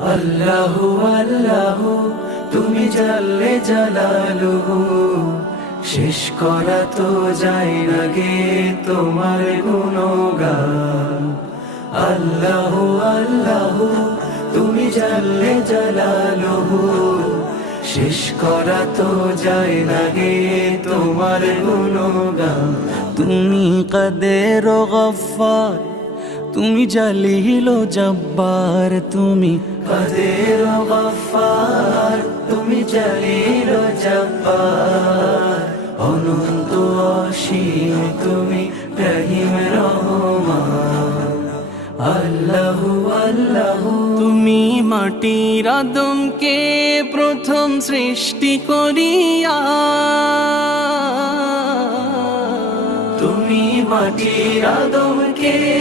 আল্লাহু আল্লাহু, তুমি জানলে জালালুহু। শেষ করা তো যায় না গে তোমার গুণগান। আল্লাহু আল্লাহু, তুমি জানলে জালালুহু। শেষ করা তো যায় না গে তোমার গুণগান। তুমি কাদের গফার তুমি জালিল জব্বার তুমি কাদের গফার তুমি জালিল জব্বার। অনন্ত অসীম তুমি রহিম রহমান। আল্লাহু আল্লাহু। তুমি মাটির আদমকে প্রথম সৃষ্টি করিয়া। তুমি মাটির আদমকে